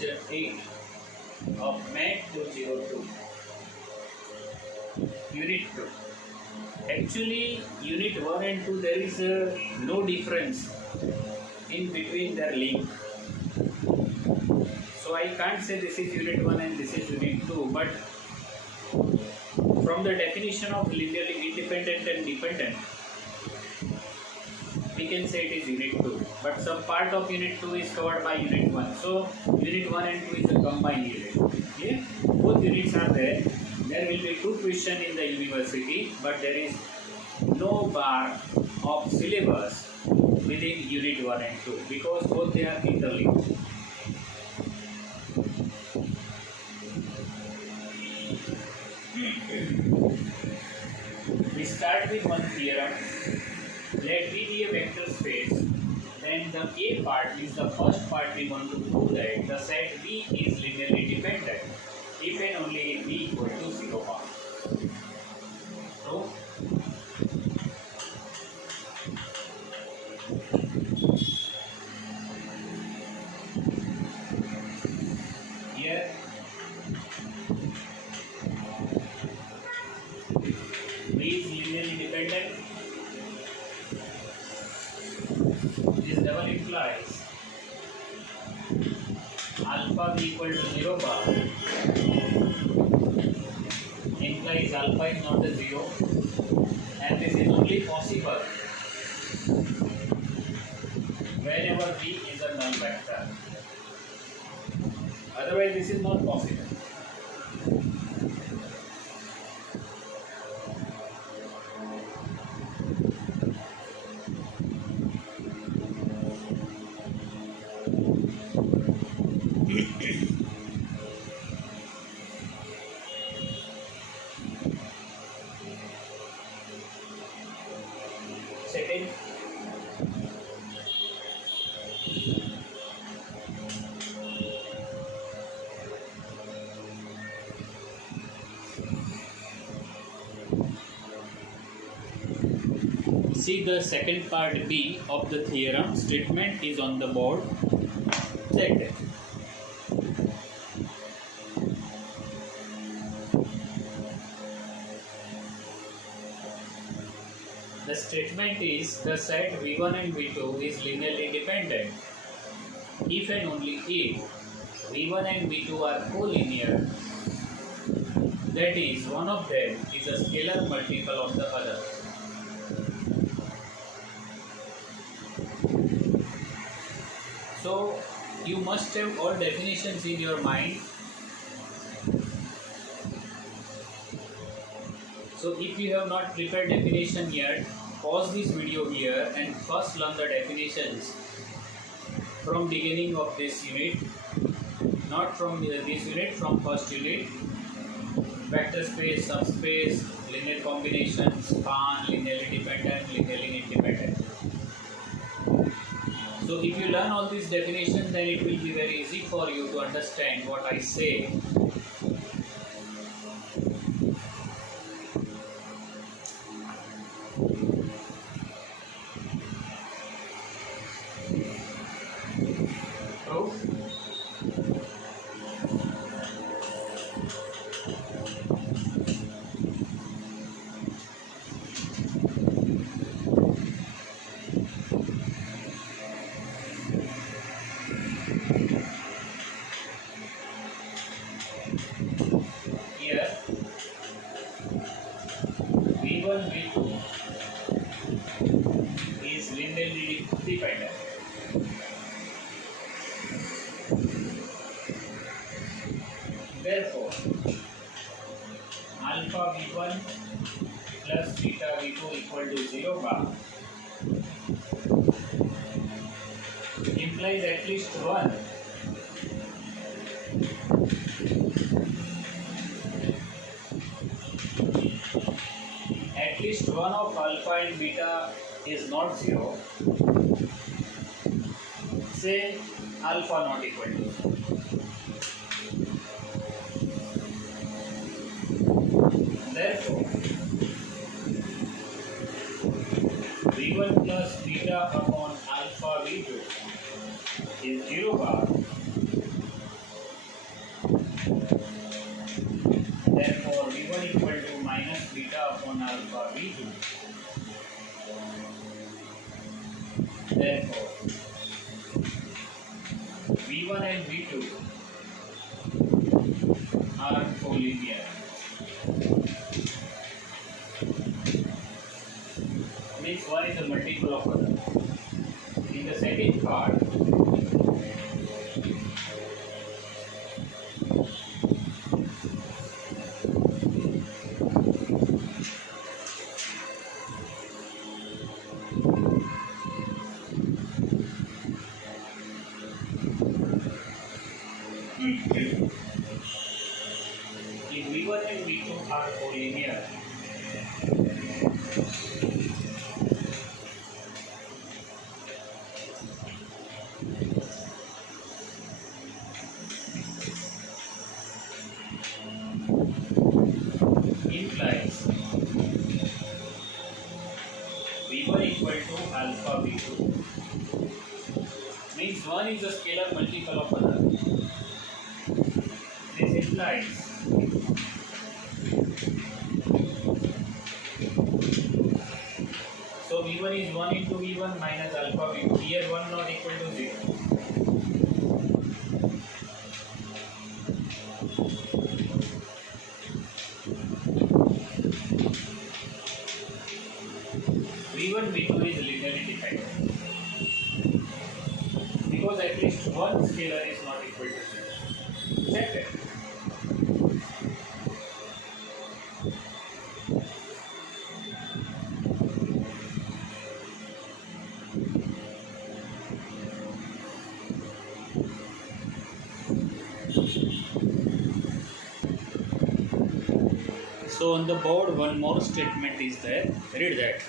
lecture 8 of Mat 202, Unit 2. Actually, Unit 1 and 2 there is no difference in between their link. So I can't say this is Unit 1 and this is Unit 2, but from the definition of linearly independent and dependent, we can say it is Unit 2, but some part of Unit 2 is covered by Unit 1. So Unit 1 and 2 is a combined unit. Okay? Both units are there. There will be 2 questions in the university, but there is no bar of syllabus within Unit 1 and 2 because both they are interlinked. We start with one theorem. Let V be a vector space. Then the A part is the first part we want to prove that the set V is linearly dependent if and only if V equal to 0 bar. So here V is linearly dependent. This double implies alpha V equal to 0 bar implies alpha is not a 0, and this is only possible whenever V is a null vector. Otherwise this is not possible. Second, see the second part B of the theorem. Statement is on the board. Set. The statement is the set V1 and V2 is linearly dependent if and only if V1 and V2 are collinear, that is, one of them is a scalar multiple of the other. So you must have all definitions in your mind. So if you have not prepared definition yet, pause this video here and first learn the definitions from beginning of this unit, not from this unit, from first unit. Vector space, subspace, linear combination, span, linearly dependent, linearly independent. So if you learn all these definitions, then it will be very easy for you to understand what I say. Here V1, V2 is linearly dependent. Therefore, alpha V1 plus beta V2 equal to 0 bar implies at least one of alpha and beta is not 0. Say alpha not equal to 0. Therefore, V1 plus beta upon alpha V2 is 0 bar Therefore, V1 equal to minus beta upon alpha V2. Therefore, V1 and V2 are collinear. Means one is a multiple of other. In the second part, if V1 and V2 are collinear, implies V1 equal to alpha V2. Means one is a scalar multiple of other. This implies so V1 is 1 into V1 minus alpha V2. Here 1 not equal to 0. V1 V2 is linearly dependent because at least one scalar is not equal to 0. Check it. So on the board one more statement is there. Read that.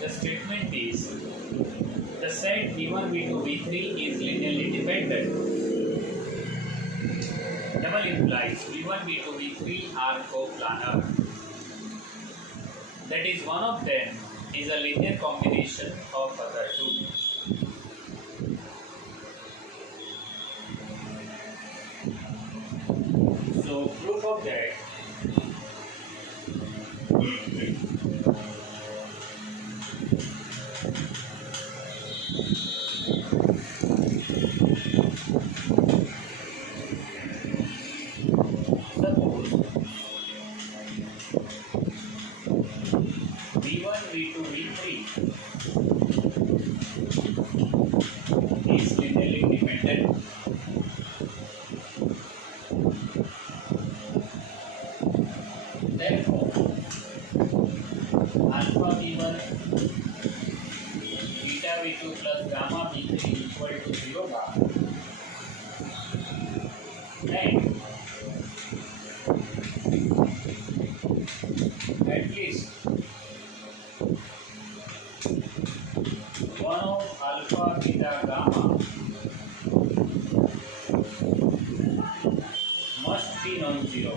The statement is the set V1, V2, V3 is linearly dependent. Double implies V1, V2, V3 are coplanar. That is, one of them is a linear combination of other two. So proof of that. Suppose V1, V2, V3 is linearly dependent. Therefore, alpha V1, beta V2 plus gamma V3 equal to 0 bar. And at least one of alpha, beta, gamma must be non-zero.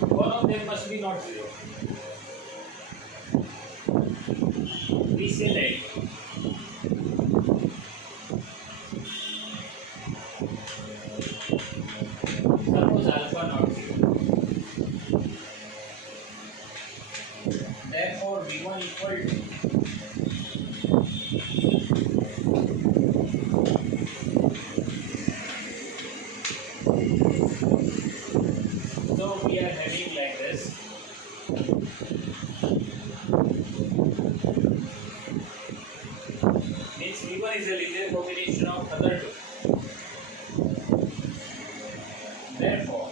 One of them must be not zero. We select suppose alpha not zero. Therefore, V1 equal to so we are having like this. Means V1 is a linear combination of other two. Therefore,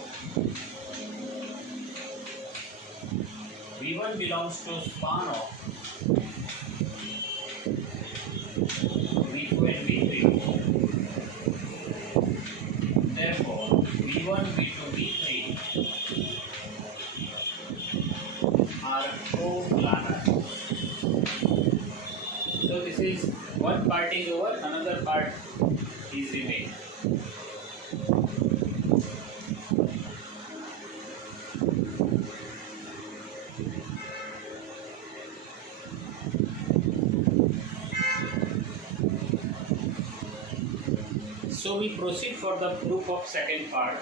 V1 belongs to span of V2 and V3. Therefore, V1, V2, V3 are co-planar. So this is one part is over, another part is remain. So we proceed for the proof of second part.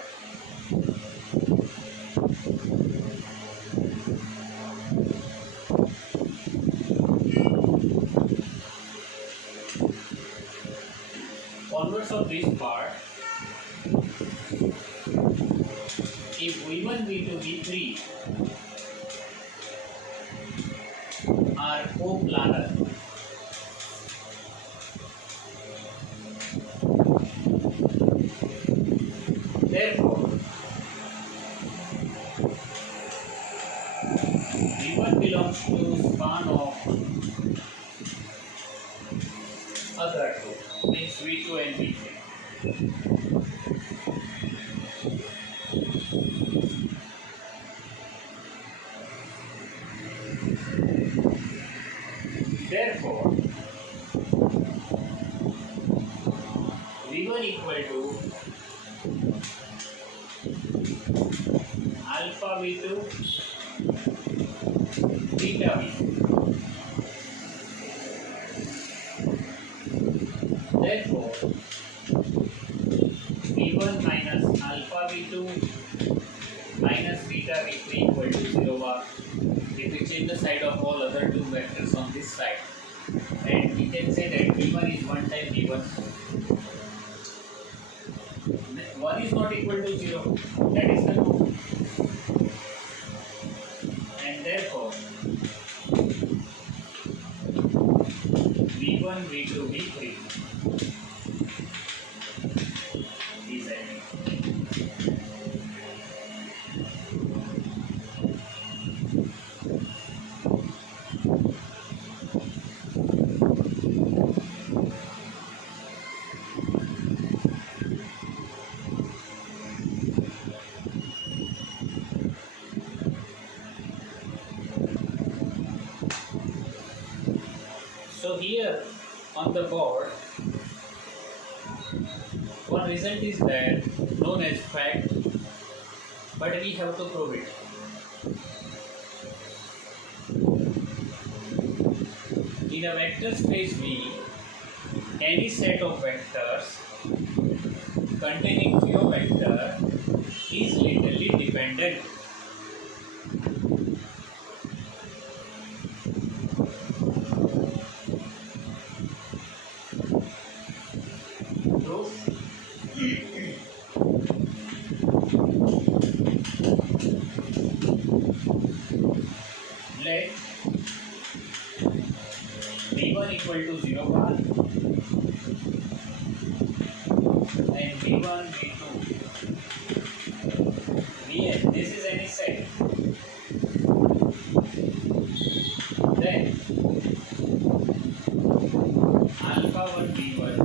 Converse of this part, if V1, V2, V3 are coplanar, therefore V1 belongs to span of other two, means V2 and V3. Therefore, V1 equal to alpha V2 beta V2. Therefore, V1 minus alpha V2 minus beta V3 equal to 0 bar. If we change the side of all other two vectors on this side, and we can say that V1 is 1 time V1. 1 is not equal to 0. That is the rule. And therefore, V1, V2, V3 is any. So here on the board, one result is there known as fact, but we have to prove it. In a vector space V, any set of vectors containing 0 vector is linearly dependent. Let V1 equal to 0 bar and V1, V2, Vn. This is any set. Then alpha 1 V1,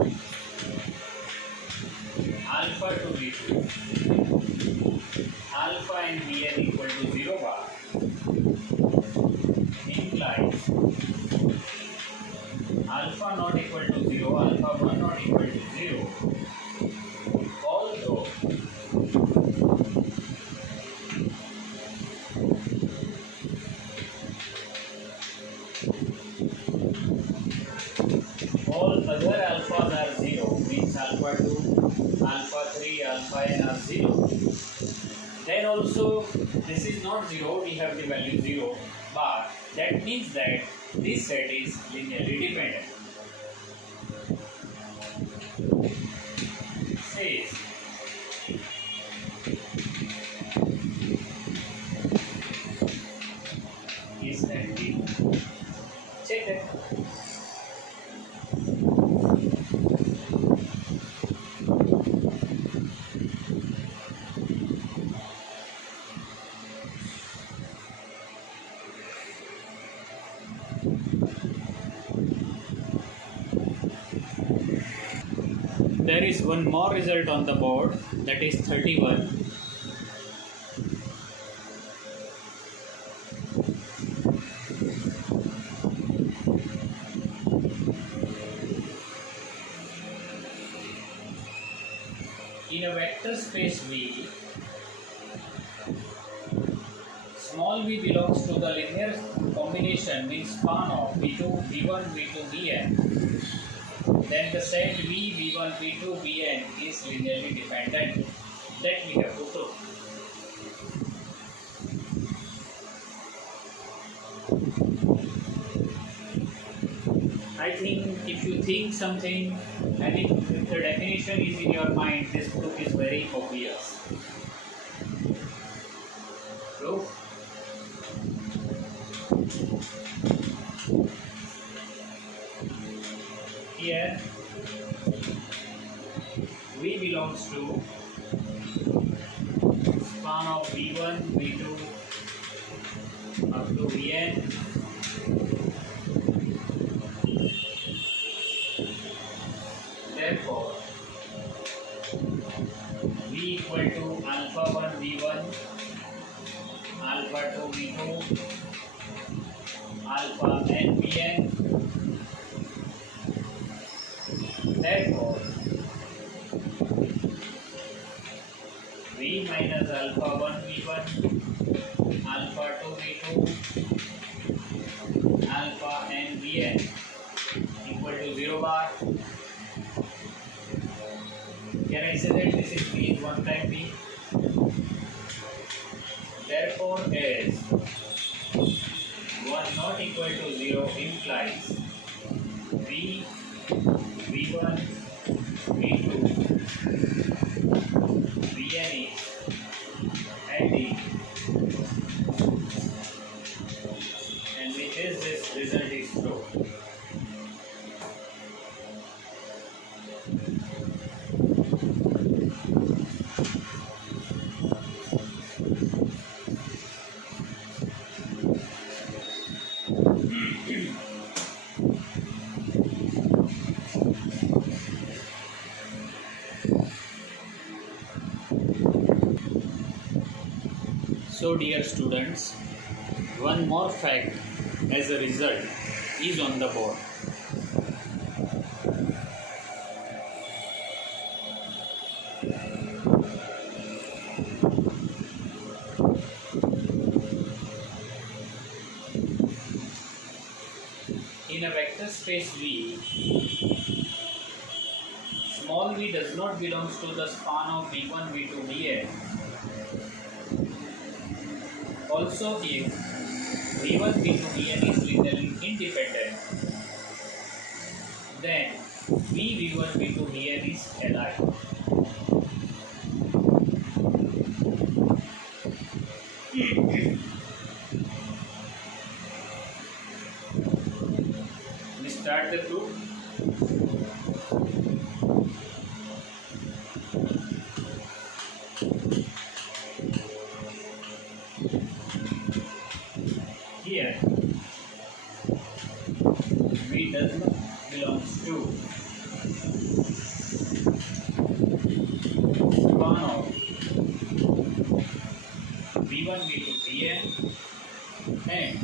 alpha 2 V2, alpha and Vn equal to 0 bar implies alpha not equal to 0, alpha 1 not equal to 0, although all other alphas are 0, means alpha 2, alpha 3, alpha n are 0. Then also this is not 0, we have the value 0 bar. That means that this set is linearly dependent. Says is empty. Check it. There is one more result on the board, that is 31. vector space V, small v belongs to the linear combination means span of V2, V1, V2, Vn, then the set V, V1, V2, Vn is linearly dependent. That we have to prove. I think if you think something and if the definition is in your mind, this proof is very obvious. Proof. Here V belongs to span of V1, V2 up to Vn. Therefore, V equal to alpha 1 V1, alpha 2 V2, alpha n Vn. Therefore, V minus alpha 1 V1, alpha 2 V2, alpha n Vn equal to 0 bar. Can I say that this is V is one time V? Therefore, as 1 not equal to 0 implies V, V1, V2, Vn is ND, and with this result is true. So dear students, one more fact as a result is on the board. In a vector space V, small v does not belong to the span of V1, V2, Vn. Also, if V1, V2, Vn is linearly independent, then V, V1, V2, Vn is Li. We start the proof. Here, V does not belong to span of V1, V2, Vn and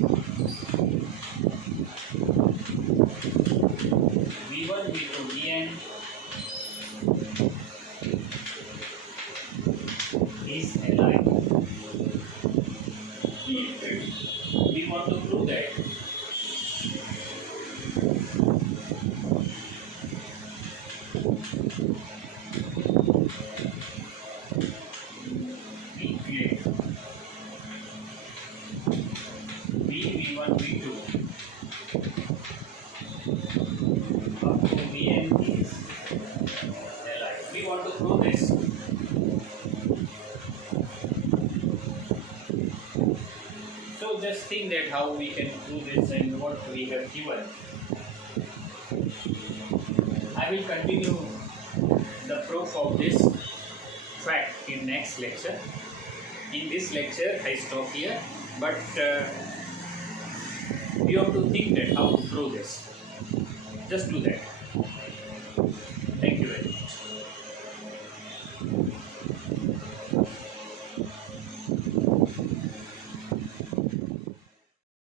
V1, V2, Vn is Li. We want to prove that we create V, V1, V2 up to Vn is Li. We want to prove this. So just think that how we can do this and what we have given. I will continue the proof of this fact in next lecture. In this lecture I stop here, but you have to think that how to prove this. Just do that.